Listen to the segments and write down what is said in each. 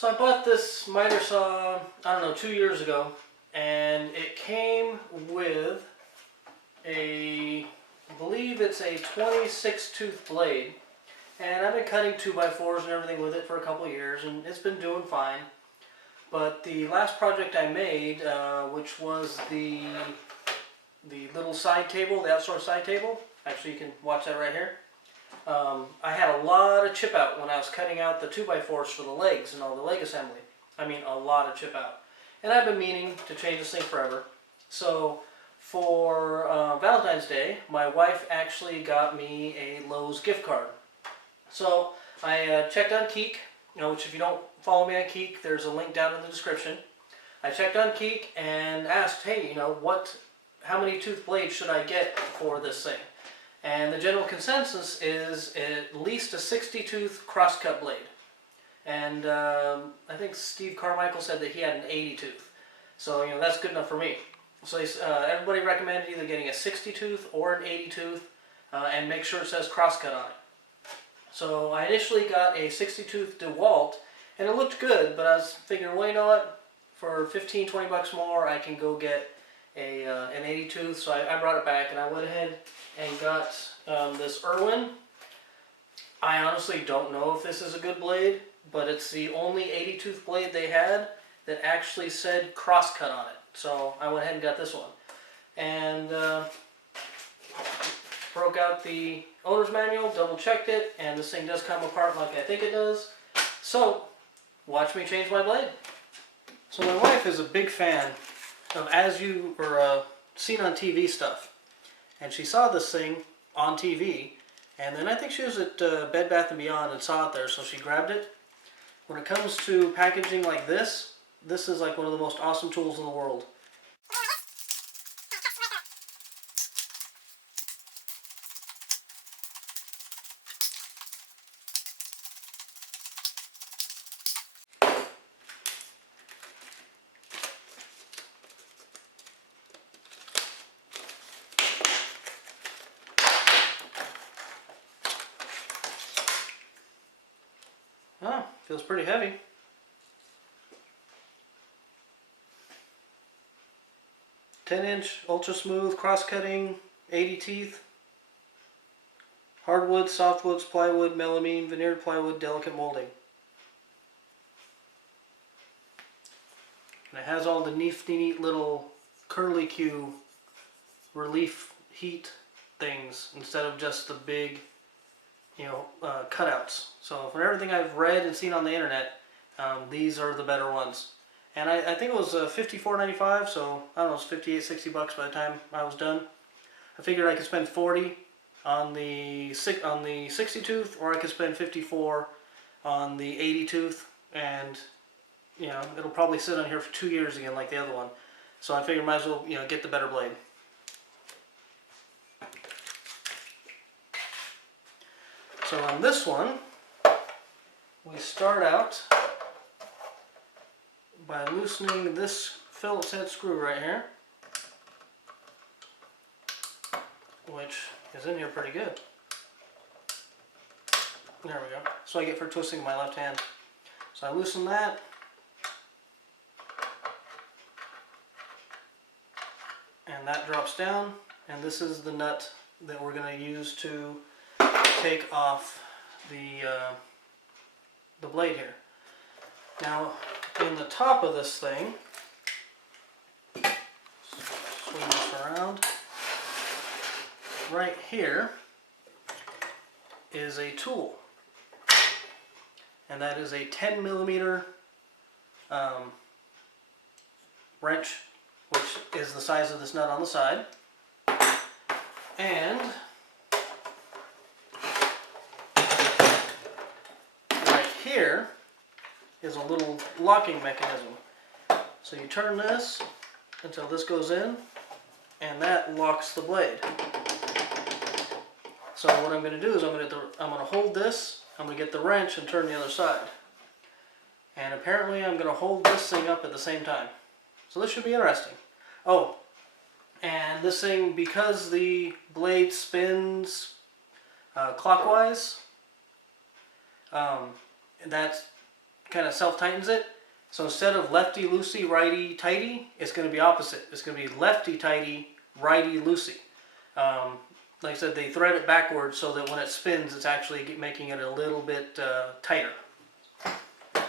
So I bought this miter saw, I don't know, 2 years ago, and it came with I believe it's a 26 tooth blade. And I've been cutting 2x4s and everything with it for a couple of years, and it's been doing fine. But the last project I made, which was the little side table, the outdoor side table, actually you can watch that right here. I had a lot of chip out when I was cutting out the 2x4s for the legs and all the leg assembly. I mean, a lot of chip out. And I've been meaning to change this thing forever. So for Valentine's Day, my wife actually got me a Lowe's gift card. So I checked on Keek, which if you don't follow me on Keek, there's a link down in the description. I checked on Keek and asked, hey, how many tooth blades should I get for this thing? And the general consensus is at least a 60 tooth crosscut blade. And I think Steve Carmichael said that he had an 80 tooth. So that's good enough for me. So everybody recommended either getting a 60 tooth or an 80 tooth and make sure it says crosscut on it. So I initially got a 60 tooth DeWalt and it looked good, but I was figuring, well, you know what, for 15-20 bucks more I can go get an 80 tooth. So I brought it back and I went ahead and got this Irwin. I honestly don't know if this is a good blade, but it's the only 80 tooth blade they had that actually said crosscut on it. So I went ahead and got this one. And broke out the owner's manual, double checked it, and this thing does come apart like I think it does. So watch me change my blade. So my wife is a big fan of seen on TV stuff. And she saw this thing on TV, and then I think she was at Bed Bath & Beyond and saw it there, so she grabbed it. When it comes to packaging like this is like one of the most awesome tools in the world. Oh, feels pretty heavy. "10-inch, ultra smooth, cross-cutting, 80 teeth. Hardwood, softwoods, plywood, melamine, veneered plywood, delicate molding." And it has all the nifty neat little curly Q relief heat things instead of just the big cutouts. So for everything I've read and seen on the internet, these are the better ones. And I think it was $54.95, so I don't know, it's 58, 60 bucks by the time I was done. I figured I could spend 40 on the 60 tooth, or I could spend 54 on the 80 tooth, and it'll probably sit on here for 2 years again like the other one. So I figured might as well get the better blade. So on this one, we start out by loosening this Phillips head screw right here, which is in here pretty good. There we go. So I get for twisting my left hand. So I loosen that. And that drops down. And this is the nut that we're going to use to take off the blade here. Now, in the top of this thing, swing this around, right here is a tool, and that is a 10mm wrench, which is the size of this nut on the side. And right here is a little locking mechanism. So you turn this until this goes in, and that locks the blade. So what I'm going to do is I'm going to hold this, I'm going to get the wrench and turn the other side. And apparently I'm going to hold this thing up at the same time. So this should be interesting. Oh, and this thing, because the blade spins clockwise, that kind of self-tightens it. So instead of lefty loosey, righty tighty, it's going to be opposite. It's going to be lefty tighty, righty loosey. Like I said, they thread it backwards so that when it spins, it's actually making it a little bit tighter.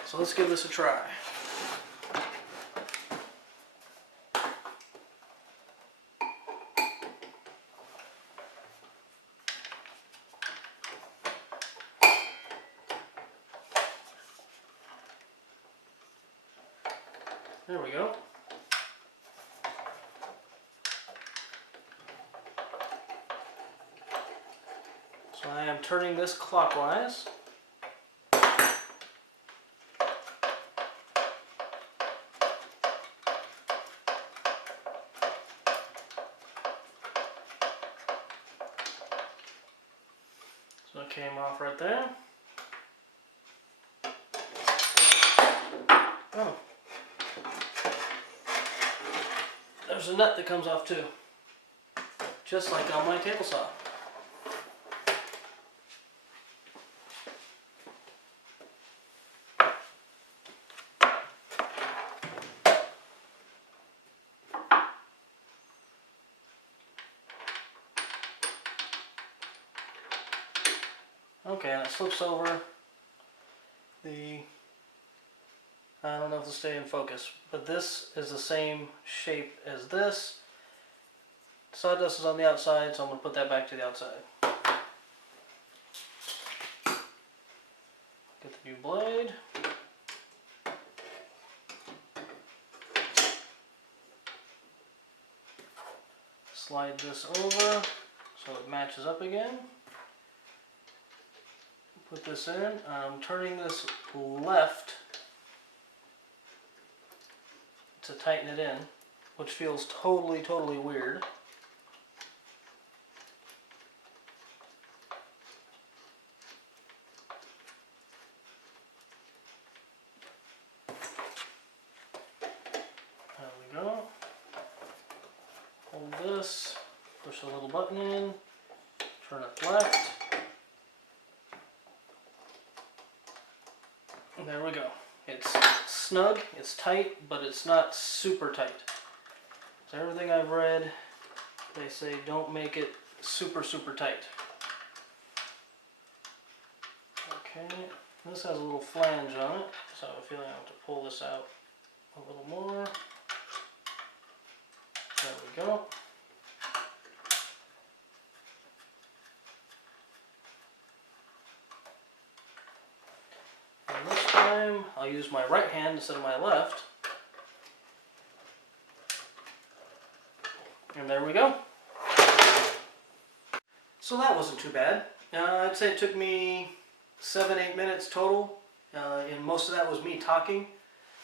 So let's give this a try. There we go. So I am turning this clockwise. So it came off right there. Oh. There's a nut that comes off too. Just like on my table saw. Okay, and it slips over the, I don't know if it'll stay in focus, but this is the same shape as this. Sawdust is on the outside, so I'm going to put that back to the outside. Get the new blade. Slide this over so it matches up again. Put this in. I'm turning this left to tighten it in, which feels totally weird. There we go. Hold this, push the little button in, turn it left. There we go. It's snug, it's tight, but it's not super tight. So everything I've read, they say don't make it super tight. Okay, this has a little flange on it, so I have a feeling I have to pull this out a little more. There we go. And this time, I'll use my right hand instead of my left. And there we go. So that wasn't too bad. I'd say it took me 7-8 minutes total, and most of that was me talking.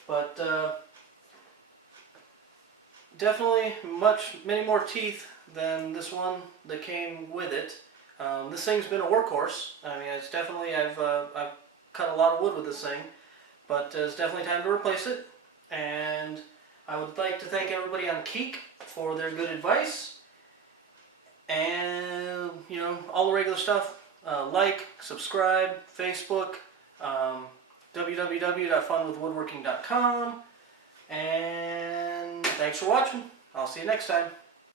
But definitely many more teeth than this one that came with it. This thing's been a workhorse. I mean, it's definitely, I've cut a lot of wood with this thing, but it's definitely time to replace it. And I would like to thank everybody on Keek for their good advice, and you know, all the regular stuff. Like, subscribe, Facebook, www.funwithwoodworking.com, and thanks for watching. I'll see you next time.